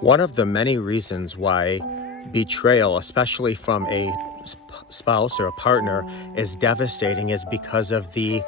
One of the many reasons why betrayal, especially from a spouse or a partner, is devastating is because of the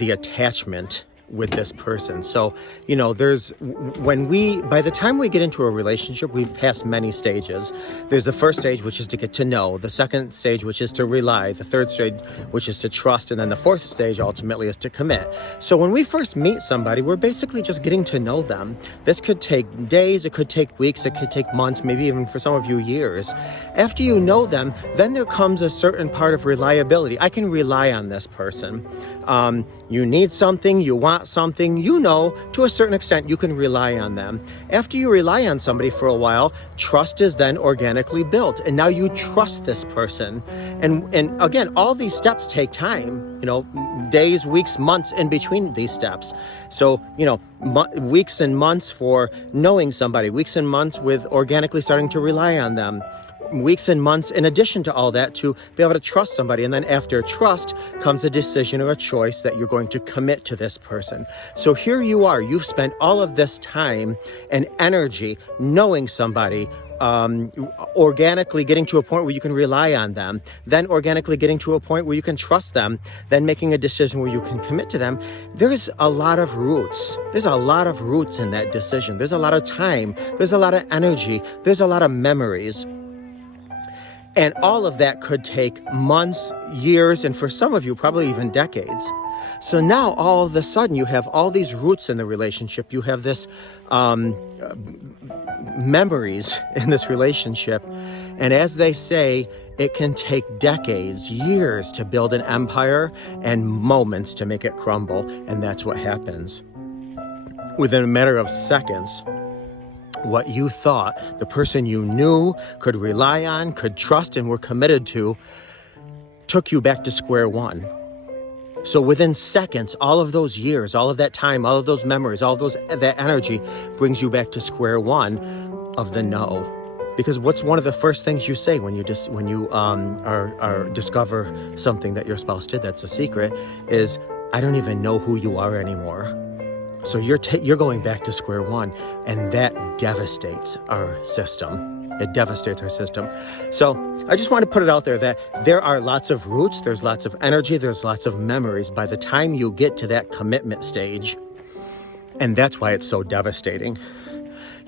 attachment with this person. So, by the time we get into a relationship, we've passed many stages. There's the first stage, which is to get to know, the second stage, which is to rely, the third stage, which is to trust, and then the fourth stage ultimately is to commit. So when we first meet somebody, we're basically just getting to know them. This could take days, it could take weeks, it could take months, maybe even for some of you years. After you know them, then there comes a certain part of reliability. I can rely on this person. You need something, you want something, to a certain extent, you can rely on them. After you rely on somebody for a while, trust is then organically built. And now you trust this person. And again, all these steps take time, days, weeks, months in between these steps. So, weeks and months for knowing somebody, weeks and months with organically starting to rely on them. Weeks and months in addition to all that to be able to trust somebody. And then after trust comes a decision or a choice that you're going to commit to this person. So here you are, you've spent all of this time and energy knowing somebody, organically getting to a point where you can rely on them, then organically getting to a point where you can trust them, then making a decision where you can commit to them. There's a lot of roots. There's a lot of roots in that decision. There's a lot of time. There's a lot of energy. There's a lot of memories. And all of that could take months, years, and for some of you, probably even decades. So now all of a sudden you have all these roots in the relationship. You have this memories in this relationship. And as they say, it can take decades, years to build an empire and moments to make it crumble. And that's what happens. Within a matter of seconds, what you thought, the person you knew, could rely on, could trust, and were committed to, took you back to square one. So within seconds, all of those years, all of that time, all of those memories, that energy brings you back to square one of the no. Because what's one of the first things you say when you discover something that your spouse did that's a secret is, I don't even know who you are anymore. So you're going back to square one, and that devastates our system. It devastates our system. So I just want to put it out there that there are lots of roots, there's lots of energy, there's lots of memories by the time you get to that commitment stage. And that's why it's so devastating.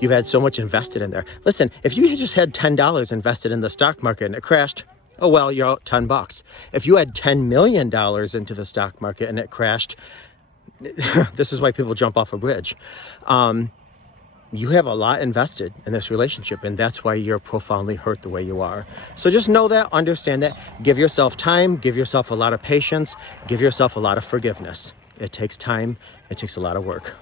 You've had so much invested in there. Listen, if you just had $10 invested in the stock market and it crashed, oh well, you're out $10. If you had $10 million into the stock market and it crashed, this is why people jump off a bridge. You have a lot invested in this relationship, and that's why you're profoundly hurt the way you are. So just know that, understand that, give yourself time, give yourself a lot of patience, give yourself a lot of forgiveness. It takes time, it takes a lot of work.